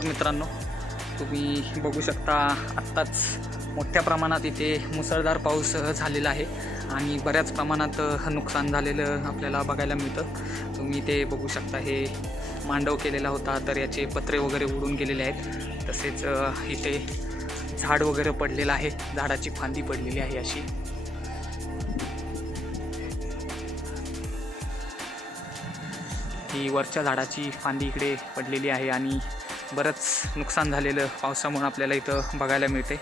नमस्कार मित्रांनो, तुम्ही बघू शकता आत्ताच मोठ्या प्रमाणात इथे मुसळधार पाऊस झालेला आहे आणि बऱ्याच प्रमाणात नुकसान झालेलं आपल्याला बघायला मिळतं। तुम्ही ते बघू शकता, हे मांडव केलेला होता तर याचे पत्रे वगैरे उडून गेलेले आहेत। तसेच इथे झाड वगैरे पडलेलं आहे, झाडाची फांदी पडलेली आहे अशी। ही वरच्या झाडाची फांदी इकडे पडलेली आहे आणि बरंच नुकसान झालेलं पावसामुळे आपल्याला इथं बघायला मिळते।